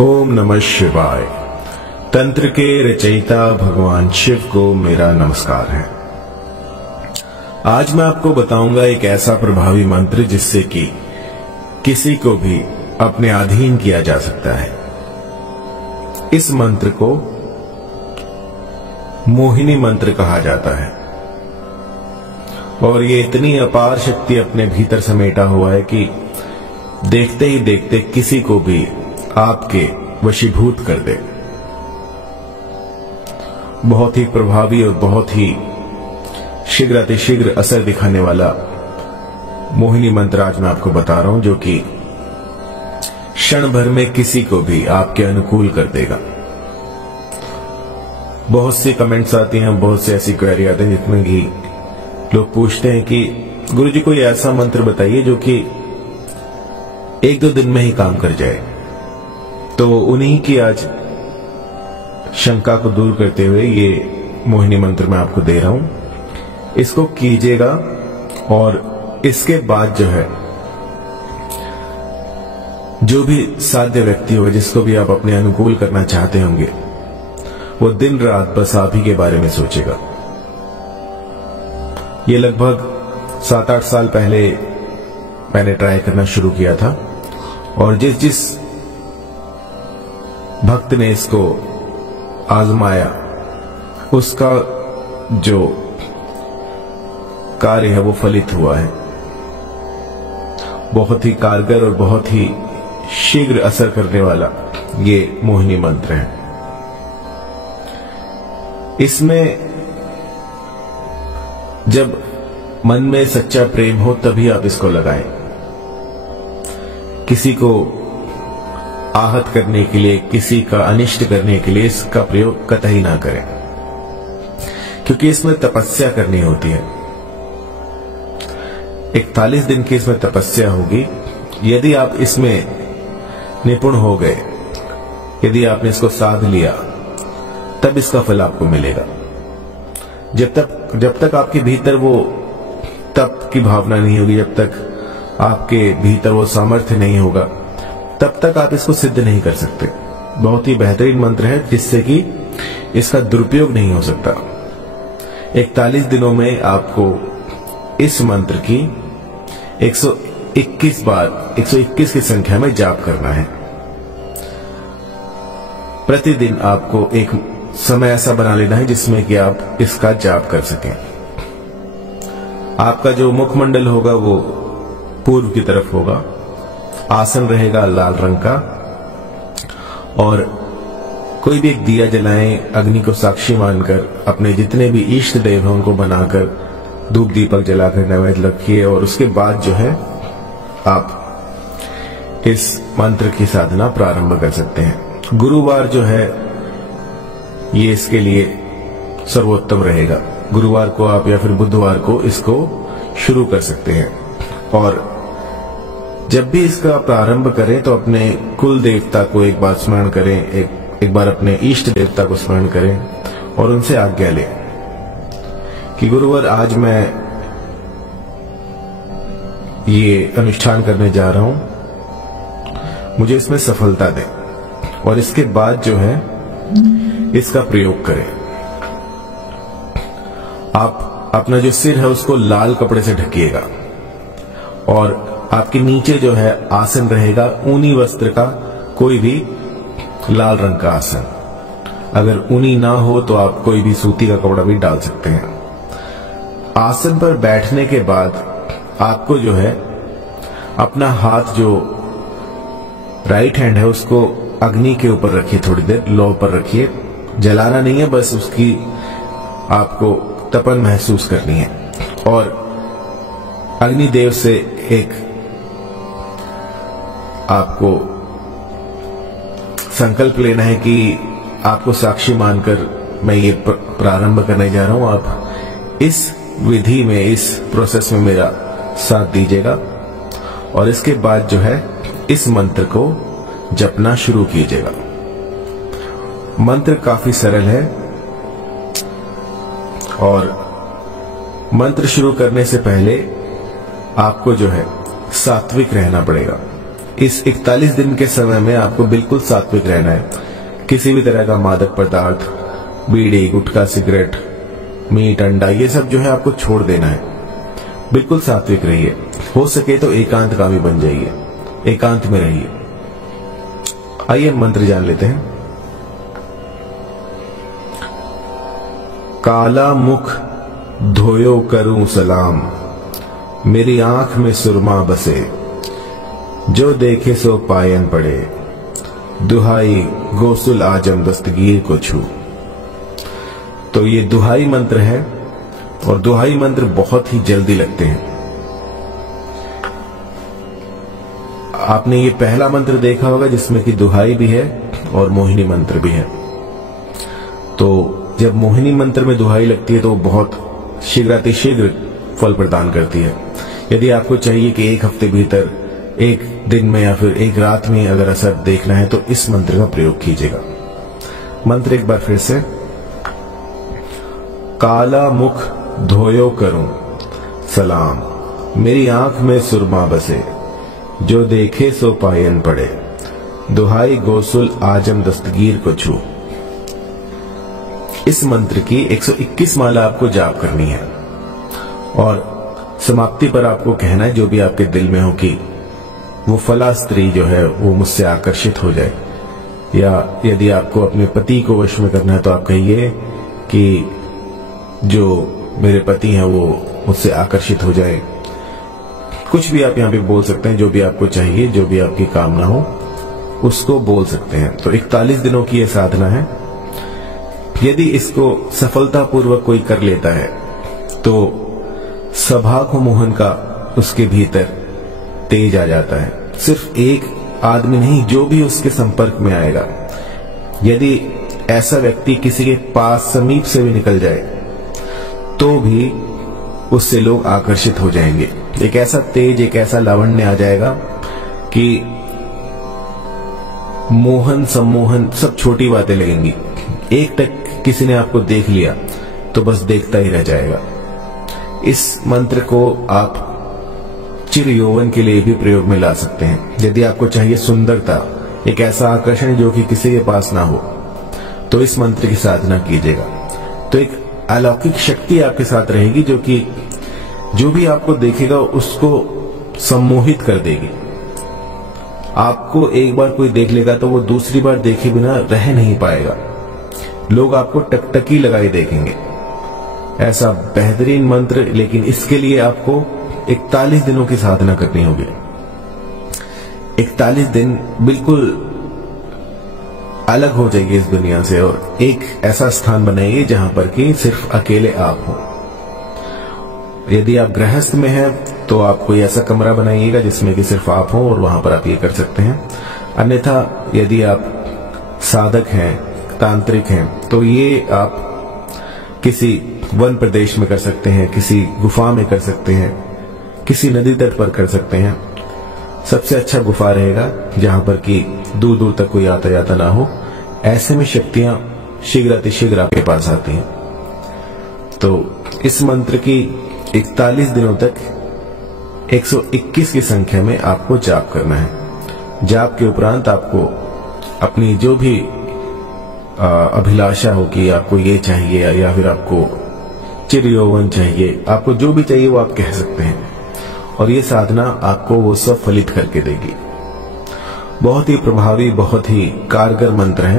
ओम नमः शिवाय। तंत्र के रचयिता भगवान शिव को मेरा नमस्कार है। आज मैं आपको बताऊंगा एक ऐसा प्रभावी मंत्र जिससे कि किसी को भी अपने अधीन किया जा सकता है। इस मंत्र को मोहिनी मंत्र कहा जाता है और ये इतनी अपार शक्ति अपने भीतर समेटा हुआ है कि देखते ही देखते किसी को भी आपके वशीभूत कर दे। बहुत ही प्रभावी और बहुत ही शीघ्र अतिशीघ्र असर दिखाने वाला मोहिनी मंत्र आज मैं आपको बता रहा हूं, जो कि क्षण भर में किसी को भी आपके अनुकूल कर देगा। बहुत सी कमेंट्स आती हैं, बहुत सी ऐसी क्वेरी आती हैं जिसमें कि लोग पूछते हैं कि गुरुजी कोई ऐसा मंत्र बताइए जो कि एक दो दिन में ही काम कर जाए। तो उन्हीं की आज शंका को दूर करते हुए ये मोहिनी मंत्र मैं आपको दे रहा हूं। इसको कीजिएगा और इसके बाद जो है जो भी साध्य व्यक्ति होगा, जिसको भी आप अपने अनुकूल करना चाहते होंगे, वो दिन रात बस आप ही के बारे में सोचेगा। ये लगभग 7-8 साल पहले मैंने ट्राई करना शुरू किया था और जिस भक्त ने इसको आजमाया उसका जो कार्य है वो फलित हुआ है। बहुत ही कारगर और बहुत ही शीघ्र असर करने वाला ये मोहिनी मंत्र है। इसमें जब मन में सच्चा प्रेम हो तभी आप इसको लगाएं। किसी को आहत करने के लिए, किसी का अनिष्ट करने के लिए इसका प्रयोग कतई ना करें, क्योंकि इसमें तपस्या करनी होती है। 41 दिन की इसमें तपस्या होगी। यदि आप इसमें निपुण हो गए, यदि आपने इसको साध लिया, तब इसका फल आपको मिलेगा। जब तक आपके भीतर वो तप की भावना नहीं होगी, जब तक आपके भीतर वो सामर्थ्य नहीं होगा, तब तक आप इसको सिद्ध नहीं कर सकते। बहुत ही बेहतरीन मंत्र है जिससे कि इसका दुरुपयोग नहीं हो सकता। 41 दिनों में आपको इस मंत्र की 121 बार 121 की संख्या में जाप करना है। प्रतिदिन आपको एक समय ऐसा बना लेना है जिसमें कि आप इसका जाप कर सकें। आपका जो मुखमंडल होगा वो पूर्व की तरफ होगा। आसन रहेगा लाल रंग का और कोई भी एक दिया जलाएं, अग्नि को साक्षी मानकर अपने जितने भी इष्ट देव हैं उनको बनाकर धूप दीपक जलाकर नैवेद्य रखिए और उसके बाद जो है आप इस मंत्र की साधना प्रारंभ कर सकते हैं। गुरुवार जो है ये इसके लिए सर्वोत्तम रहेगा। गुरुवार को आप या फिर बुधवार को इसको शुरू कर सकते हैं और जब भी इसका प्रारंभ करें तो अपने कुल देवता को एक बार स्मरण करें, एक बार अपने इष्ट देवता को स्मरण करें और उनसे आज्ञा लें कि गुरुवार आज मैं ये अनुष्ठान करने जा रहा हूं, मुझे इसमें सफलता दें। और इसके बाद जो है इसका प्रयोग करें। आप अपना जो सिर है उसको लाल कपड़े से ढकिएगा और आपके नीचे जो है आसन रहेगा ऊनी वस्त्र का, कोई भी लाल रंग का आसन। अगर ऊनी ना हो तो आप कोई भी सूती का कपड़ा भी डाल सकते हैं। आसन पर बैठने के बाद आपको जो है अपना हाथ जो राइट हैंड है उसको अग्नि के ऊपर रखिए, थोड़ी देर लो पर रखिए। जलाना नहीं है, बस उसकी आपको तपन महसूस करनी है और अग्निदेव से एक आपको संकल्प लेना है कि आपको साक्षी मानकर मैं ये प्रारंभ करने जा रहा हूं। आप इस विधि में, इस प्रोसेस में मेरा साथ दीजिएगा और इसके बाद जो है इस मंत्र को जपना शुरू कीजिएगा। मंत्र काफी सरल है और मंत्र शुरू करने से पहले आपको जो है सात्विक रहना पड़ेगा। इस 41 दिन के समय में आपको बिल्कुल सात्विक रहना है। किसी भी तरह का मादक पदार्थ, बीड़ी, गुटखा, सिगरेट, मीट, अंडा, ये सब जो है आपको छोड़ देना है। बिल्कुल सात्विक रहिए। हो सके तो एकांतकामी बन जाइए, एकांत में रहिए। आइए मंत्र जान लेते हैं। काला मुख धोयो करूं सलाम, मेरी आंख में सुरमा बसे, जो देखे सो पायन पड़े, दुहाई गोसुल आजम दस्तगीर को छू। तो ये दुहाई मंत्र है और दुहाई मंत्र बहुत ही जल्दी लगते हैं। आपने ये पहला मंत्र देखा होगा जिसमें कि दुहाई भी है और मोहिनी मंत्र भी है। तो जब मोहिनी मंत्र में दुहाई लगती है तो बहुत शीघ्रातिशीघ्र फल प्रदान करती है। यदि आपको चाहिए कि एक हफ्ते भीतर, एक दिन में या फिर एक रात में अगर असर देखना है तो इस मंत्र का प्रयोग कीजिएगा। मंत्र एक बार फिर से। काला मुख धोयो करूं सलाम, मेरी आंख में सुरमा बसे, जो देखे सो पायन पड़े, दुहाई गोसुल आजम दस्तगीर को छू। इस मंत्र की 121 माला आपको जाप करनी है और समाप्ति पर आपको कहना है, जो भी आपके दिल में हो, कि वो फला स्त्री जो है वो मुझसे आकर्षित हो जाए, या यदि आपको अपने पति को वश में करना है तो आप कहिए कि जो मेरे पति हैं वो मुझसे आकर्षित हो जाए। कुछ भी आप यहाँ पे बोल सकते हैं, जो भी आपको चाहिए, जो भी आपकी कामना हो उसको बोल सकते हैं। तो 41 दिनों की ये साधना है। यदि इसको सफलतापूर्वक कोई कर लेता है तो सभा को मोहन का उसके भीतर तेज आ जाता है। सिर्फ एक आदमी नहीं, जो भी उसके संपर्क में आएगा, यदि ऐसा व्यक्ति किसी के पास समीप से भी निकल जाए तो भी उससे लोग आकर्षित हो जाएंगे। एक ऐसा तेज, एक ऐसा लावण्य आ जाएगा कि मोहन सम्मोहन सब छोटी बातें लगेंगी। एक तक किसी ने आपको देख लिया तो बस देखता ही रह जाएगा। इस मंत्र को आप चिर यौवन के लिए भी प्रयोग में ला सकते हैं। यदि आपको चाहिए सुंदरता, एक ऐसा आकर्षण जो कि किसी के पास ना हो, तो इस मंत्र की साधना कीजिएगा। तो एक अलौकिक शक्ति आपके साथ रहेगी जो कि जो भी आपको देखेगा उसको सम्मोहित कर देगी। आपको एक बार कोई देख लेगा तो वो दूसरी बार देखे बिना रह नहीं पाएगा। लोग आपको टकटकी लगाए देखेंगे। ऐसा बेहतरीन मंत्र, लेकिन इसके लिए आपको 41 दिनों की साधना करनी होगी। 41 दिन बिल्कुल अलग हो जाएगी इस दुनिया से और एक ऐसा स्थान बनाइए जहां पर कि सिर्फ अकेले आप हो। यदि आप गृहस्थ में हैं तो आप कोई ऐसा कमरा बनाइएगा जिसमें कि सिर्फ आप हो और वहां पर आप ये कर सकते हैं। अन्यथा यदि आप साधक हैं, तांत्रिक हैं, तो ये आप किसी वन प्रदेश में कर सकते हैं, किसी गुफा में कर सकते हैं, किसी नदी तट पर कर सकते हैं। सबसे अच्छा गुफा रहेगा जहां पर कि दूर दूर तक कोई आता जाता ना हो। ऐसे में शक्तियां शीघ्रातिशीघ्र आपके पास आती हैं। तो इस मंत्र की 41 दिनों तक 121 की संख्या में आपको जाप करना है। जाप के उपरांत आपको अपनी जो भी अभिलाषा हो कि आपको ये चाहिए या फिर आपको चिर यौवन चाहिए, आपको जो भी चाहिए वो आप कह सकते हैं और ये साधना आपको वो सब फलित करके देगी। बहुत ही प्रभावी, बहुत ही कारगर मंत्र है।